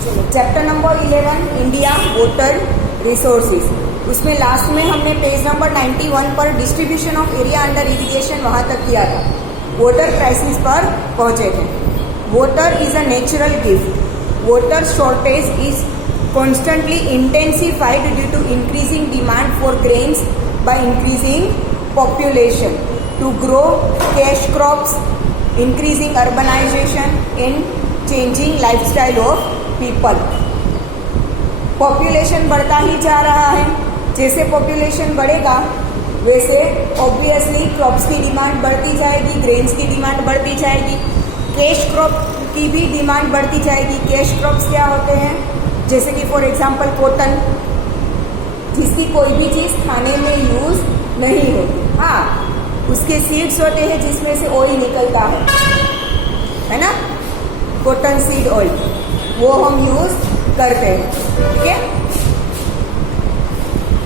चलो chapter number 11 India water resources, उसमें last में हमने पेज नंबर 91 पर distribution of area under irrigation वहां तक किया था, वाटर क्राइसिस पर पहुंचे थे। Water is a natural gift, water shortage is constantly intensified due to increasing demand for grains by increasing population, to grow cash crops, increasing urbanization and changing lifestyle of people। Population बढ़ता ही जा रहा है, जैसे population बढ़ेगा वैसे obviously crops की demand बढ़ती जाएगी, ग्रेन्स की डिमांड बढ़ती जाएगी, कैश क्रॉप की भी डिमांड बढ़ती जाएगी। कैश क्रॉप्स क्या होते हैं? जैसे कि फॉर एग्जांपल कॉटन, जिसकी कोई भी चीज खाने में यूज नहीं होती, हाँ उसके सीड्स होते हैं जिसमें से ऑयल निकलता है ना, कॉटन सीड ऑयल, वो हम यूज करते हैं, ठीक है।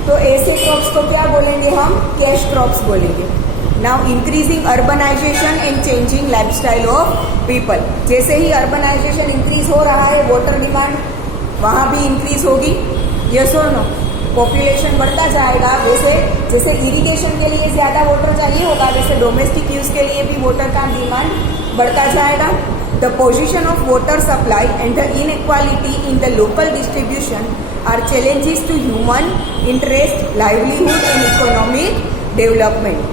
तो ऐसे क्रॉप्स को क्या बोलेंगे हम? कैश क्रॉप्स बोलेंगे। Now increasing urbanization and changing lifestyle of people, जैसे ही अर्बनाइजेशन इंक्रीज हो रहा है वाटर डिमांड वहाँ भी इंक्रीज होगी, यस और नो। पॉपुलेशन बढ़ता जाएगा वैसे जैसे इरिगेशन के लिए ज़्यादा वाटर चाहिए होगा, वैसे डोमेस्टिक यूज के लिए भी वाटर का डिमांड बढ़ता जाएगा। The position of water supply and the inequality in the local distribution are challenges to human interest, livelihood and economic development.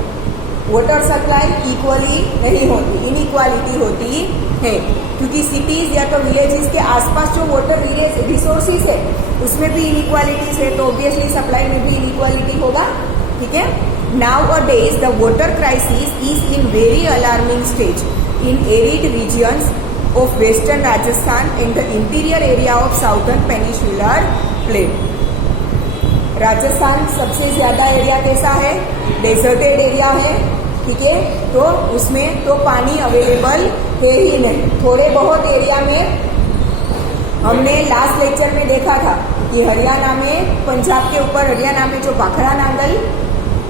Water supply equally नहीं होती, इनइक्वालिटी होती है, क्योंकि सिटीज या तो विलेजेस के आसपास जो वाटर रिसोर्सेज है उसमें भी इनइक्वालिटीज है, तो ऑब्वियसली सप्लाई में भी इनइक्वालिटी होगा, ठीक है। Nowadays the water crisis is in very alarming stage in arid regions of western Rajasthan and the interior area of southern peninsular plain. Rajasthan सबसे ज्यादा एरिया कैसा है? डेजर्टेड एरिया है, ठीक है, तो उसमें तो पानी अवेलेबल है ही नहीं। थोड़े बहुत एरिया में हमने लास्ट लेक्चर में देखा था कि हरियाणा में, पंजाब के ऊपर हरियाणा में जो भाखड़ा नांगल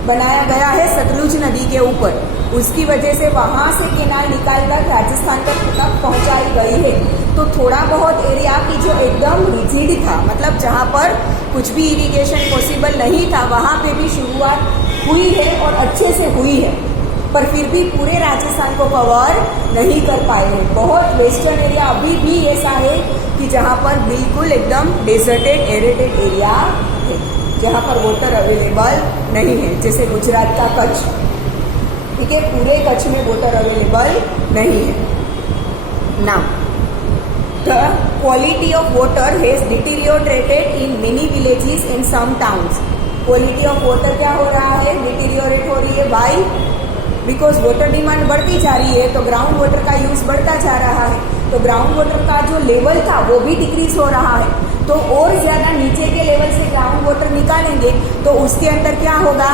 बनाया गया है सतलुज नदी के ऊपर, उसकी वजह से वहां से केनाल निकालकर राजस्थान तक पहुंचाई गई है। तो थोड़ा बहुत एरिया की जो एकदम रिजिड था, मतलब जहां पर कुछ भी इरिगेशन पॉसिबल नहीं था, वहां पे भी शुरुआत हुई है और अच्छे से हुई है, पर फिर भी पूरे राजस्थान को कवर नहीं कर पाए हैं। बहुत वेस्टर्न एरिया अभी भी ऐसा है कि जहां पर बिल्कुल एकदम डेजर्टेड एरिडेड एरिया है, जहां पर वाटर अवेलेबल नहीं है, जैसे गुजरात का कच्छ, ठीक है, पूरे कच्छ में वाटर अवेलेबल नहीं है। Now the quality of water has deteriorated in many villages and some towns. Quality of water क्या हो रहा है? डिटीरियोरेट हो रही है, बाई बिकॉज वाटर डिमांड बढ़ती जा रही है, तो ग्राउंड वाटर का यूज बढ़ता जा रहा है, तो ग्राउंड वाटर का जो लेवल था वो भी डिक्रीज हो रहा है, तो और ज्यादा नीचे के लेवल से ग्राउंड वाटर निकालेंगे तो उसके अंदर क्या होगा?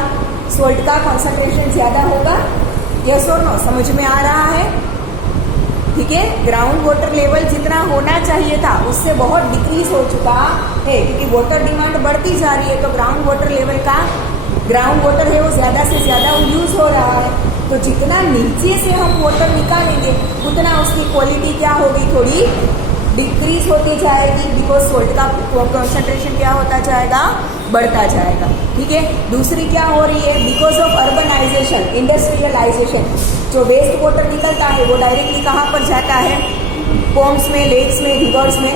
सॉल्ट का कॉन्सेंट्रेशन ज्यादा होगा, यस और नो, समझ में आ रहा है, ठीक है। ग्राउंड वाटर लेवल जितना होना चाहिए था उससे बहुत डिक्रीज हो चुका है, क्योंकि वाटर डिमांड बढ़ती जा रही है, तो ग्राउंड वाटर लेवल का ग्राउंड वाटर है वो ज्यादा से ज्यादा यूज हो रहा है, तो जितना नीचे से हम वाटर निकालेंगे उतना उसकी क्वालिटी क्या होगी? थोड़ी डिक्रीज होती जाएगी, बिकॉज सॉल्ट का कॉन्सेंट्रेशन क्या होता जाएगा? बढ़ता जाएगा, ठीक है। दूसरी क्या हो रही है? बिकॉज ऑफ अर्बनाइजेशन, इंडस्ट्रियलाइजेशन, जो वेस्ट वाटर निकलता है वो डायरेक्टली कहाँ पर जाता है? पॉन्ड्स में, लेक्स में, रिवर्स में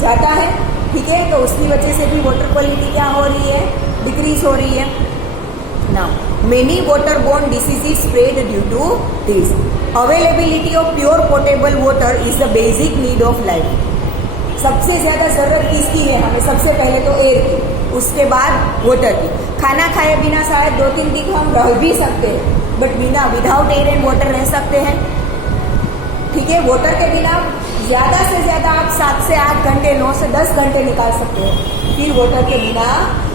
जाता है, ठीक है, तो उसकी वजह से भी वाटर क्वालिटी क्या हो रही है? डिक्रीज हो रही है। Now many water borne diseases spread due to this. Availability of pure portable water is the basic need of life. सबसे ज्यादा जरूरत किसकी है हमें? सबसे पहले तो एयर की, उसके बाद वाटर की। खाना खाए बिना शायद 2-3 दिन हम रह भी सकते हैं, बट बिना विदाउट एयर एंड वाटर रह सकते हैं, ठीक है। वाटर के बिना ज्यादा से ज्यादा आप 7 से 8 घंटे, 9 से 10 घंटे निकाल सकते हो, फिर वाटर के बिना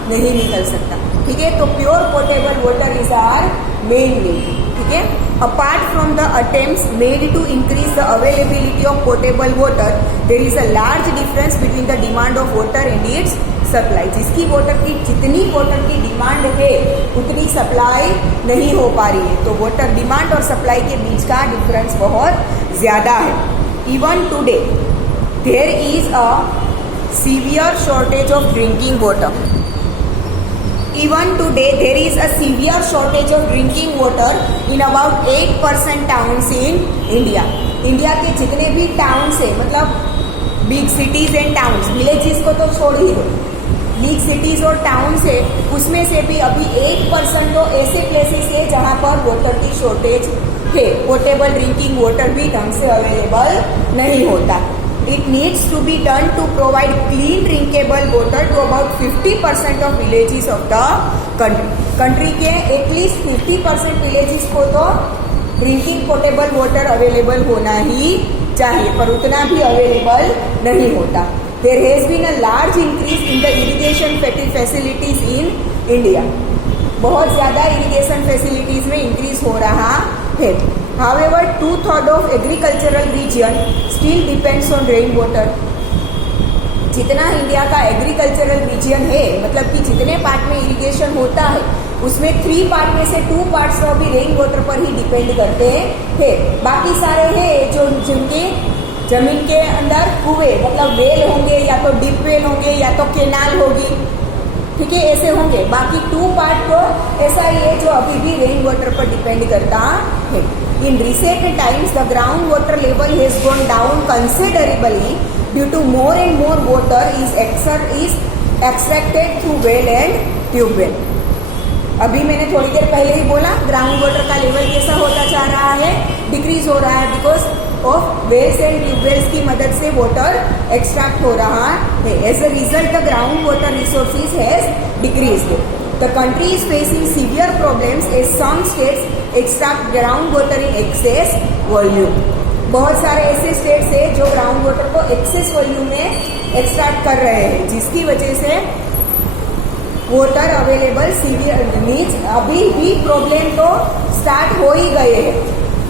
नहीं निकल सकता, ठीक है। तो pure portable water is our main need, ठीक है। Apart from the attempts made to increase the availability of portable water, there is a large difference between the demand of water and its supply. जिसकी water की जितनी water की demand है उतनी supply नहीं हो पा रही है, तो वाटर डिमांड और सप्लाई के बीच का डिफरेंस बहुत ज्यादा है। Even today there is a severe shortage of drinking water. Even today there is a severe shortage of drinking water in about 8% towns in India. India के जितने भी टाउन्स है, मतलब big cities and towns, villages को तो छोड़ ही दो, big cities और टाउन्स है, उसमें से भी अभी 8% तो ऐसे प्लेसेस है जहाँ पर वाटर की शॉर्टेज है. पोर्टेबल ड्रिंकिंग वाटर भी ढंग से अवेलेबल नहीं होता. It needs to be done to provide clean drinkable water to about 50% of villages of the country. Country के एटलीस्ट 50% विलेजेस को तो ड्रिंकिंग पोर्टेबल वाटर अवेलेबल होना ही चाहिए, पर उतना भी अवेलेबल नहीं होता. There has been a large increase in the irrigation facilities in India. बहुत ज़्यादा इरिगेशन फैसिलिटीज में इंक्रीज हो रहा है. However, 2/3 of agricultural region still depends on rain water. जितना इंडिया का एग्रीकल्चरल रीजन है, मतलब कि जितने पार्ट में इरिगेशन होता है, उसमें 3 पार्ट में से 2 पार्ट्स तो अभी रेन वाटर पर ही डिपेंड करते हैं. बाकी सारे हैं जो जिनके जमीन के अंदर कुएं, मतलब वेल होंगे, या तो डीप वेल होंगे, या तो केनाल होगी, ठीक है, ऐसे होंगे. बाकी 2 पार्ट तो ऐसा ही है जो अभी भी रेन वाटर पर डिपेंड करता है. In recent times, the groundwater level has gone down considerably due to more and more water is extracted through well and tube well. अभी मैंने थोड़ी देर पहले ही बोला ग्राउंड वाटर का लेवल कैसा होता जा रहा है, डिक्रीज हो रहा है, because of wells and tubewells की मदद से वाटर एक्सट्रैक्ट हो रहा है. As a result the ground water resources has decreased. The country is facing severe problems as some states extract groundwater in excess volume. बहुत सारे ऐसे स्टेट्स हैं जो ग्राउंड वाटर को एक्सेस वॉल्यूम में एक्सट्रैक्ट कर रहे हैं, जिसकी वजह से वाटर अवेलेबल सीवियर मीन्स अभी भी प्रॉब्लम तो स्टार्ट हो ही गए हैं,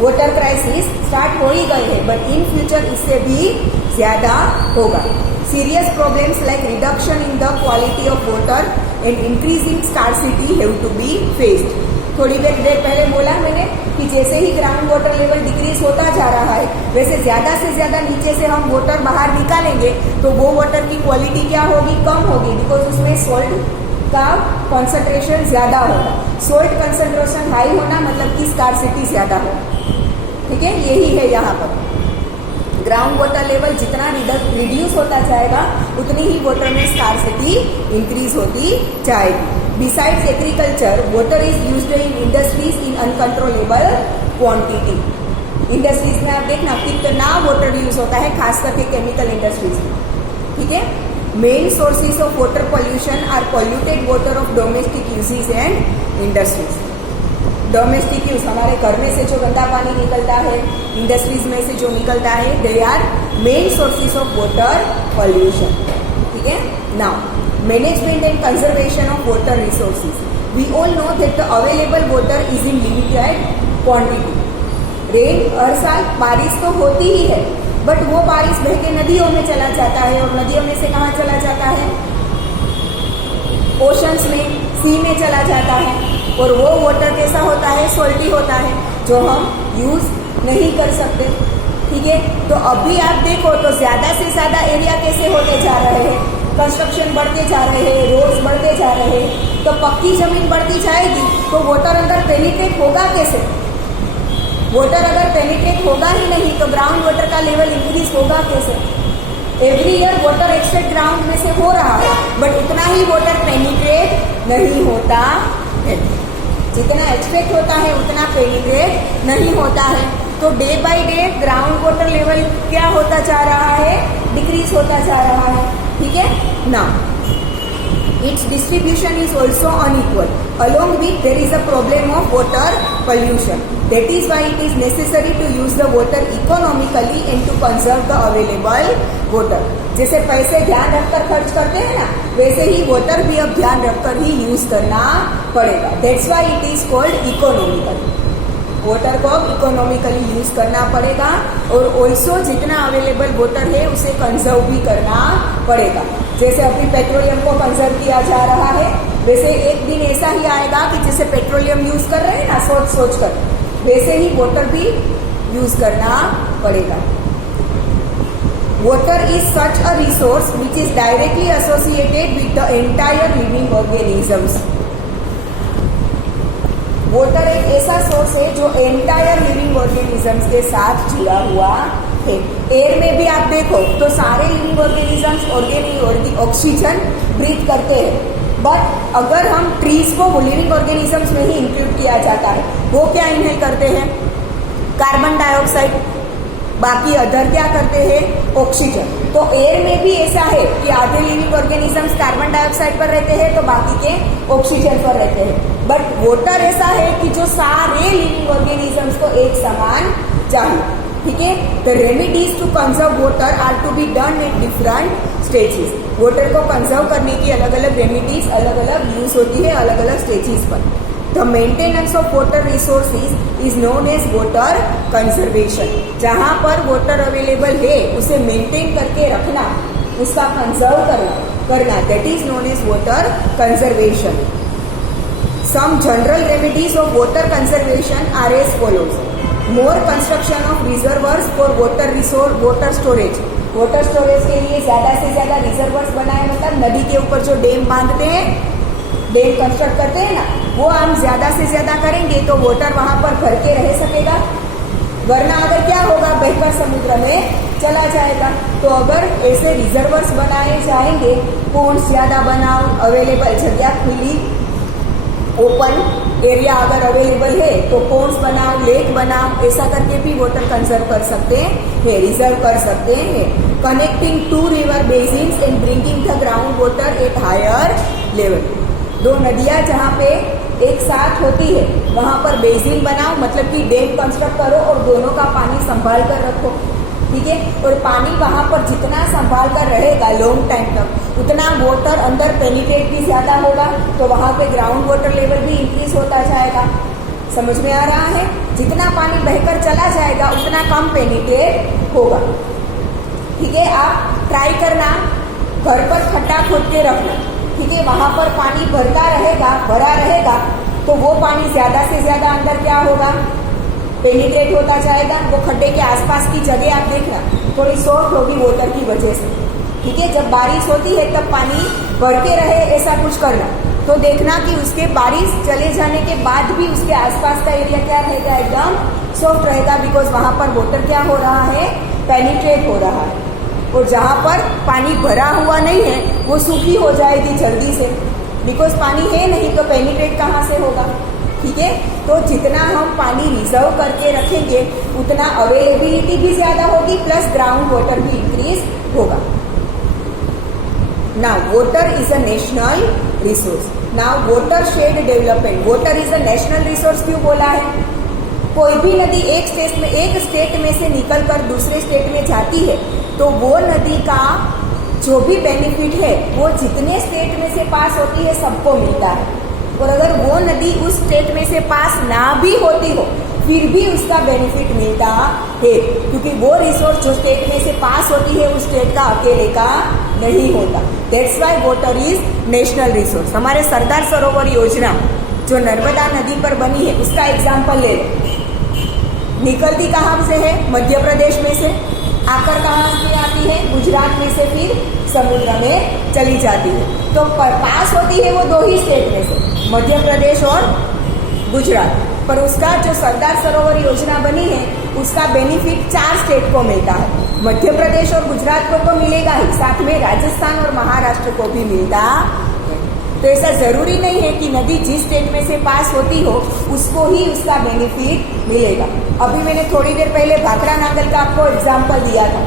वाटर क्राइसिस स्टार्ट हो ही गए हैं, बट इन फ्यूचर इससे भी ज्यादा होगा. Serious problems like reduction in the quality of water and increasing scarcity have to be faced. थोड़ी देर पहले बोला मैंने कि जैसे ही ग्राउंड वाटर लेवल डिक्रीज होता जा रहा है, वैसे ज्यादा से ज्यादा नीचे से हम वाटर बाहर निकालेंगे तो वो वाटर की क्वालिटी क्या होगी, कम होगी, बिकॉज उसमें सॉल्ट का कॉन्सेंट्रेशन ज्यादा होगा. सॉल्ट कंसेंट्रेशन हाई होना मतलब कि स्कार्सिटी ज्यादा होगा. ठीक है, यही है यहाँ पर. ग्राउंड वाटर लेवल जितना रिड्यूस होता जाएगा उतनी ही वाटर में स्कार्सिटी इंक्रीज होती जाएगी. Besides agriculture water is used in industries in uncontrollable quantity. Industries में आप देखना कितना वाटर यूज होता है, खास करके केमिकल इंडस्ट्रीज में. ठीक है, main sources of water pollution are polluted water of domestic usages and industries. Domestic use हमारे घर में से जो गंदा पानी निकलता है, इंडस्ट्रीज में से जो निकलता है, they are main sources of water pollution. ठीक है, now management and conservation of water resources. We all know that the available water is in limited quantity. Rain हर साल बारिश तो होती ही है, बट वो बारिश बह के नदियों में चला जाता है, और नदियों में से कहाँ चला जाता है, ओशंस में, सी में चला जाता है, और वो वाटर कैसा होता है, सॉल्टी होता है, जो हम यूज नहीं कर सकते. ठीक है, तो अभी आप देखो तो ज्यादा से ज्यादा एरिया कैसे होते जा रहे हैं, कंस्ट्रक्शन बढ़ते जा रहे हैं, रोड्स बढ़ते जा रहे हैं, तो पक्की जमीन बढ़ती जाएगी तो वाटर अंदर पेनिट्रेट होगा कैसे. वाटर अगर पेनिट्रेट होगा ही नहीं तो ग्राउंड वाटर का लेवल इंक्रीज होगा कैसे. Every year water extract ground में से हो रहा है, बट उतना ही वाटर पेनिट्रेट नहीं होता है. जितना एक्सपेक्ट होता है उतना पेनिट्रेट नहीं होता है. तो day by day ground water level क्या होता जा रहा है, डिक्रीज होता जा रहा है. ठीक है, now its distribution is also unequal. Along with there is a problem of water pollution. That is why it is necessary to use the water economically and to conserve the available water. जैसे पैसे ध्यान रखकर खर्च करते हैं ना, वैसे ही water भी अब ध्यान रखकर ही यूज करना पड़ेगा. That's why it is called economical. Water को अब इकोनॉमिकली यूज करना पड़ेगा, और ऑल्सो जितना अवेलेबल वाटर है उसे कंजर्व भी करना पड़ेगा. जैसे अभी पेट्रोलियम को कंजर्व किया जा रहा है, वैसे एक दिन ऐसा ही आएगा कि जैसे पेट्रोलियम यूज कर रहे हैं ना सोच कर, वैसे ही वाटर भी यूज करना पड़ेगा. water is such a resource which is directly associated with the entire living organisms. Water एक ऐसा सोर्स है जो एंटायर लिविंग ऑर्गेनिजम्स के साथ जुड़ा हुआ है। एयर में भी आप देखो तो सारे लिविंग ऑर्गेनिजम्स ऑक्सीजन ब्रीथ करते हैं, बट अगर हम ट्रीज को लिविंग ऑर्गेनिजम्स में ही इंक्लूड किया जाता है, वो क्या इनहेल करते हैं? Carbon dioxide. बाकी अदर क्या करते हैं? ऑक्सीजन। तो एयर में भी ऐसा है कि आधे लिविंग ऑर्गेनिजम्स कार्बन डाइऑक्साइड पर रहते हैं तो बाकी के ऑक्सीजन पर रहते हैं। बट वाटर ऐसा है कि जो सारे लिविंग ऑर्गेनिजम्स को एक समान चाहिए। ठीक है, the remedies to conserve water are to be done at different stages. Water को कंजर्व करने की अलग अलग रेमेडीज अलग अलग यूज होती है अलग अलग स्टेजेस पर। The maintenance of water resources is known as water conservation. जहां पर वाटर अवेलेबल है उसे मेंटेन करके रखना, उसका कंजर्व करना that is known as water conservation. Some general remedies of water conservation are as follows. More construction of reservoirs for water storage. Water storage के लिए ज्यादा से ज्यादा रिजर्वर्स बनाए, मतलब नदी के ऊपर जो डैम बांधते हैं, डैम कंस्ट्रक्ट करते हैं ना, वो हम ज्यादा से ज्यादा करेंगे तो वाटर वहां पर भर के रह सकेगा। वरना अगर क्या होगा, बहकर समुद्र में चला जाएगा। तो अगर ऐसे रिजर्वर्स बनाए जाएंगे, पोन्ड्स ज्यादा बनाओ, अवेलेबल जगह खुली ओपन एरिया अगर अवेलेबल है तो पोन्ड्स बनाओ, लेक बनाओ, ऐसा करके भी वाटर कंजर्व कर सकते हैं, रिजर्व कर सकते हैं। Connecting to river basins and bringing the ground water at higher level. दो नदियां जहाँ पे एक साथ होती है वहां पर बेसिन बनाओ, मतलब कि डैम कंस्ट्रक्ट करो और दोनों का पानी संभाल कर रखो। ठीक है, और पानी वहां पर जितना संभाल कर रहेगा लॉन्ग टाइम तक, उतना वाटर अंदर पेनिट्रेट भी ज्यादा होगा, तो वहां पे ग्राउंड वाटर लेवल भी इंक्रीज होता जाएगा। समझ में आ रहा है? जितना पानी बहकर चला जाएगा उतना कम पेनिट्रेट होगा। ठीक है, आप ट्राई करना, घर पर खड्डा खोद के रखना। ठीक है, वहां पर पानी भरा रहेगा तो वो पानी ज्यादा से ज्यादा अंदर क्या होगा? पेनिट्रेट होता जाएगा। वो खड्डे के आसपास की जगह आप देखना थोड़ी सॉफ्ट होगी वाटर की वजह से। ठीक है, जब बारिश होती है तब पानी भर के रहे, ऐसा कुछ करना। तो देखना कि उसके बारिश चले जाने के बाद भी उसके आसपास का एरिया क्या रहेगा? एकदम सॉफ्ट रहेगा, बिकॉज वहां पर वाटर क्या हो रहा है? पेनिट्रेट हो रहा है। और जहां पर पानी भरा हुआ नहीं है वो सूखी हो जाएगी जल्दी से, बिकॉज पानी है नहीं तो पेनिट्रेट कहाँ से होगा? ठीक है, तो जितना हम पानी रिजर्व करके रखेंगे उतना अवेलेबिलिटी भी ज्यादा होगी, प्लस ग्राउंड वाटर भी इंक्रीज होगा। Now water is a national resource. Now water shade development. Water is a national resource क्यों बोला है? कोई भी नदी एक स्टेट में से निकलकर दूसरे स्टेट में जाती है तो वो नदी का जो भी बेनिफिट है वो जितने स्टेट में से पास होती है सबको मिलता है। और अगर वो नदी उस स्टेट में से पास ना भी होती हो फिर भी उसका बेनिफिट मिलता है, क्योंकि वो रिसोर्स जो स्टेट में से पास होती है उस स्टेट का अकेले का नहीं होता। That's why water is national resource. हमारे सरदार सरोवर योजना जो नर्मदा नदी पर बनी है उसका एग्जाम्पल ले लो। निकलती कहाँ से है? मध्य प्रदेश में से। आकर कहाँ से आती है? गुजरात में से, फिर समुद्र में चली जाती है। तो पास होती है वो दो ही स्टेट में से, मध्य प्रदेश और गुजरात। पर उसका जो सरदार सरोवर योजना बनी है उसका बेनिफिट 4 स्टेट को मिलता है। मध्य प्रदेश और गुजरात को तो मिलेगा ही, साथ में राजस्थान और महाराष्ट्र को भी मिलता है। तो ऐसा जरूरी नहीं है कि नदी जिस स्टेट में से पास होती हो उसको ही उसका बेनिफिट मिलेगा। अभी मैंने थोड़ी देर पहले भाखड़ा नागल का आपको एग्जाम्पल दिया था।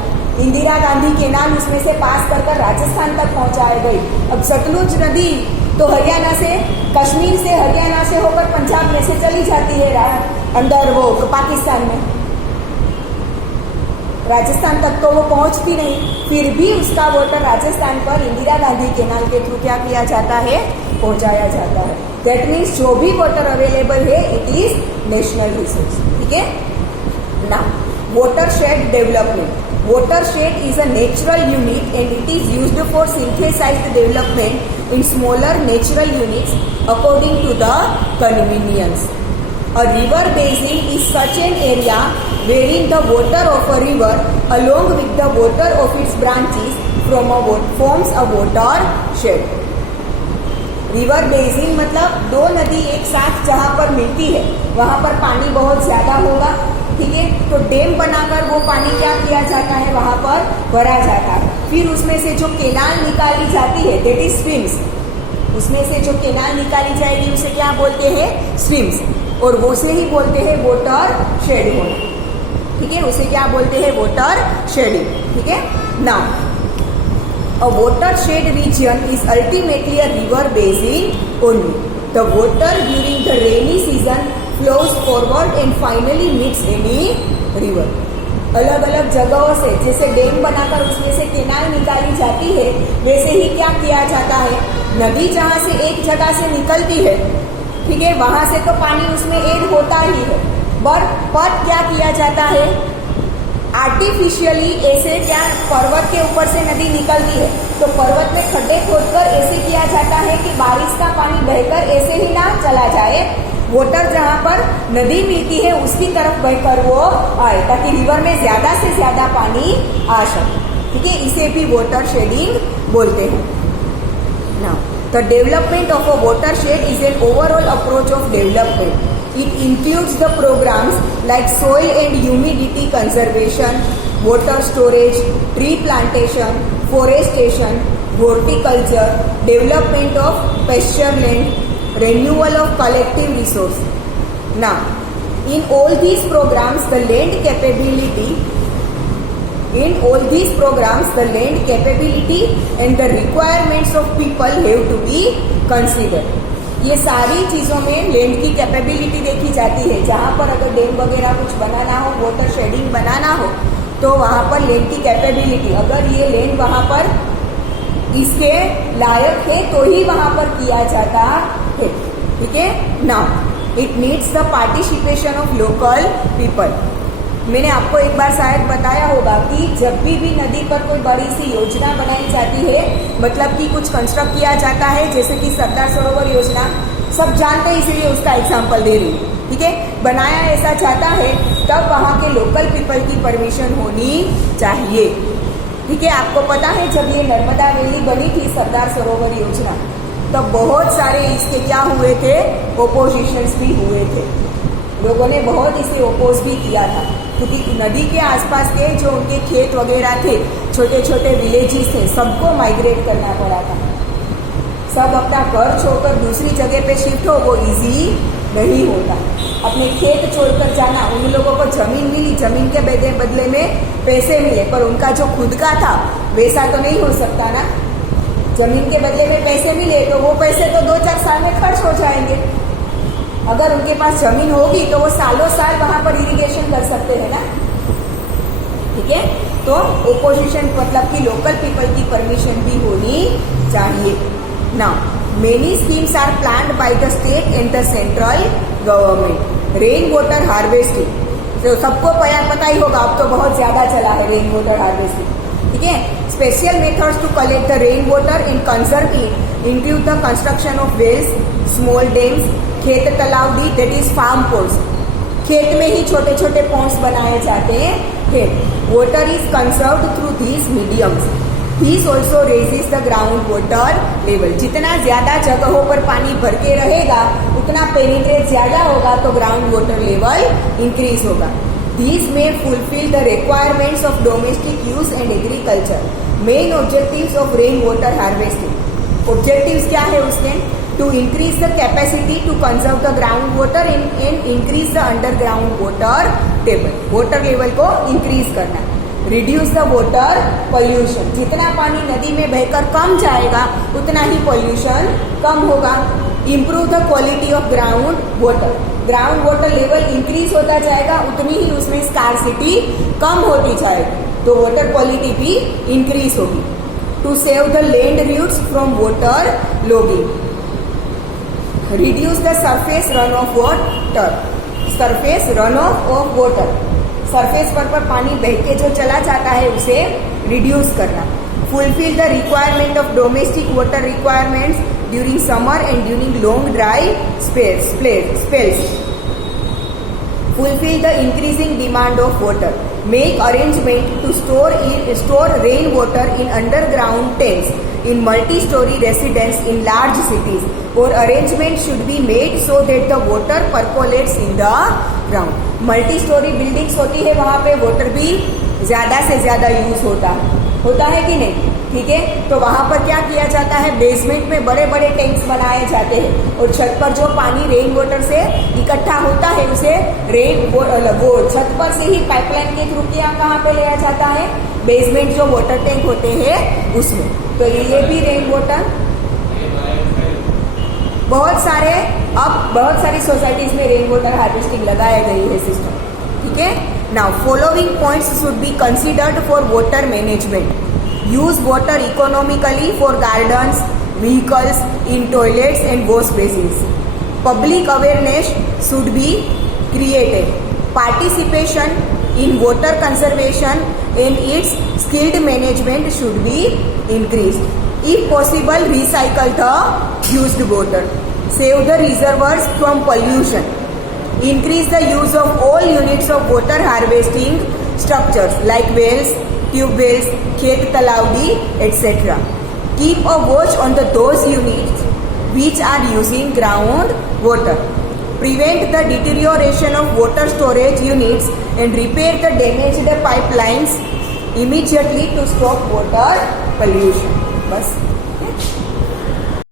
इंदिरा गांधी केनाल उसमें से पास कर राजस्थान तक पहुंचाई गई। अब सतलुज नदी तो हरियाणा से, कश्मीर से, हरियाणा से होकर पंजाब में से चली जाती है अंदर वो पाकिस्तान में, राजस्थान तक तो वो पहुंचती नहीं। फिर भी उसका वाटर राजस्थान पर इंदिरा गांधी केनाल के थ्रू क्या किया जाता है? पहुंचाया जाता है। दैट मीन्स जो भी वाटर अवेलेबल है इट इज नेशनल रिसोर्स। ठीक है ना। Water shade development. Watershed is a natural unit and it is used for synthesized development in smaller natural units according to the convenience. A river basin is such an area wherein the water of a river along with the water of its branches forms a watershed. River basin मतलब दो नदी एक साथ जहाँ पर मिलती है वहाँ पर पानी बहुत ज्यादा होगा, ठीक है। तो डैम बनाकर वो पानी क्या किया जाता है, वहाँ पर भरा जाता है। फिर उसमें से जो केनाल निकाली जाती है दैट इज स्ट्रीम्स, उसमें से जो केनाल निकाली जाएगी उसे क्या बोलते हैं, स्ट्रीम्स, और वो से ही बोलते हैं वाटर शेड होना, ठीक है। उसे क्या बोलते हैं, वाटर शेडिंग, ठीक है। Now a watershed region is ultimately a river basin only. The water during the rainy season flows forward and finally meets any river. अलग अलग जगहों से जैसे डैम बनाकर उसमें से केनाल निकाली जाती है वैसे ही क्या किया जाता है, नदी जहाँ से एक जगह से निकलती है, ठीक है, वहां से तो पानी उसमें ऐड होता ही है, पर क्या किया जाता है, आर्टिफिशियली ऐसे क्या पर्वत के ऊपर से नदी निकलती है तो पर्वत में खड्डे खोदकर ऐसे किया जाता है कि बारिश का पानी बहकर ऐसे ही ना चला जाए, वाटर जहाँ पर नदी मिलती है उसकी तरफ बहकर वो आए ताकि रिवर में ज्यादा से ज्यादा पानी आ सके, ठीक है। इसे भी वाटर शेडिंग बोलते हैं। Now the development of a water shade is an overall approach of development. It includes the programs like soil and humidity conservation, water storage, tree plantation, forestation, horticulture, development of pasture land, renewal of collective resource. Now, in all these programs, the land capability and the requirements of people have to be considered. ये सारी चीजों में land की capability देखी जाती है। जहाँ पर अगर डैम वगैरह कुछ बनाना हो, वाटर शेडिंग बनाना हो, तो वहाँ पर लैंड की कैपेबिलिटी, अगर ये लैंड वहाँ पर इसके लायक है तो ही वहाँ पर किया जाता है, ठीक है। Now it needs the participation of local people. मैंने आपको एक बार शायद बताया होगा कि जब भी नदी पर कोई बड़ी सी योजना बनाई जाती है, मतलब कि कुछ कंस्ट्रक्ट किया जाता है, जैसे कि सरदार सरोवर योजना सब जानते हैं इसलिए उसका एग्जाम्पल दे रही हूँ, ठीक है। बनाया ऐसा चाहता है तब वहाँ के लोकल पीपल की परमिशन होनी चाहिए, ठीक है। आपको पता है जब ये नर्मदा वैली बनी थी सरदार सरोवर योजना, तब बहुत सारे इसके क्या हुए थे, ओपोजिशंस भी हुए थे, लोगों ने बहुत इसे ओपोज भी किया था, क्योंकि नदी के आसपास के जो उनके खेत वगैरह थे, छोटे छोटे विलेजेस थे, सबको माइग्रेट करना पड़ा था। सब अपना घर छोड़कर दूसरी जगह पे शिफ्ट हो वो इजी नहीं होता। अपने खेत छोड़कर जाना, उन लोगों को जमीन मिली, जमीन के बदले में पैसे मिले, पर उनका जो खुद का था वैसा तो नहीं हो सकता ना। जमीन के बदले में पैसे मिले तो वो पैसे तो 2-4 साल में खर्च हो जाएंगे। अगर उनके पास जमीन होगी तो वो सालों साल वहां पर इरिगेशन कर सकते हैं ना, ठीक है। तो ओपोजिशन मतलब कि लोकल पीपल की परमिशन भी होनी चाहिए। Now many schemes are planned by the state and the central government. Rain water harvesting, तो सबको पता ही होगा, अब तो बहुत ज्यादा चला है रेन वाटर हार्वेस्टिंग, ठीक है। Special methods to collect the rain water and conserve it include the construction of wells, small dams, खेत तालाब दी दैट इज फार्म पोन्ड्स, खेत में ही छोटे छोटे पोन्ड्स बनाए जाते हैं। Water is conserved through these mediums. This also raises the ground water level. जितना ज्यादा जगहों पर पानी भर के रहेगा उतना पेनिट्रेट ज्यादा होगा तो ग्राउंड वाटर लेवल इंक्रीज होगा. These may fulfill the requirements of domestic use and agriculture. Main objectives of rainwater harvesting. Objectives क्या है उसके? To increase the capacity to conserve the groundwater and increase the underground water table. Water level को increase करना. Reduce the water pollution. जितना पानी नदी में बहकर कम जाएगा उतना ही pollution कम होगा. Improve the quality of ground water. Ground water level increase होता जाएगा उतनी ही उसमें स्कार्सिटी कम होती जाएगी, तो वाटर क्वालिटी भी इंक्रीज होगी. To save the land roots from water logging. Reduce the surface run off water. Surface run off water, surface पर पानी बह के जो चला जाता है उसे रिड्यूस करना. Fulfil the requirement of domestic water requirements during summer and during long dry spells. fulfill the increasing demand of water. Make arrangement to store rainwater in underground tanks in multi-story residence in large cities, or arrangement should be made so that the water percolates in the ground. Multi-storey buildings होती है, वहां पे water भी ज्यादा से ज्यादा use होता है कि नहीं, ठीक है। तो वहां पर क्या किया जाता है, बेसमेंट में बड़े बड़े टैंक्स बनाए जाते हैं और छत पर जो पानी रेन वाटर से इकट्ठा होता है उसे वो छत पर से ही पाइपलाइन के थ्रू क्या कहाँ पे लिया जाता है, बेसमेंट जो वाटर टैंक होते हैं उसमें। तो ये भी रेन वाटर बहुत सारी सोसाइटीज में रेन वाटर हार्वेस्टिंग लगाया गई है सिस्टम, ठीक है। Now following points should be considered for water management. Use water economically for gardens, vehicles, in toilets and wash basins. Public awareness should be created. Participation in water conservation and it's skilled management should be increased. If possible, recycle the used water. Save the reservoirs from pollution. Increase the use of all units of water harvesting structures like wells, tube wells, khet talaudi, etc. Keep a watch on those units which are using ground water. Prevent the deterioration of water storage units and repair the damaged pipelines immediately to stop water pollution. बस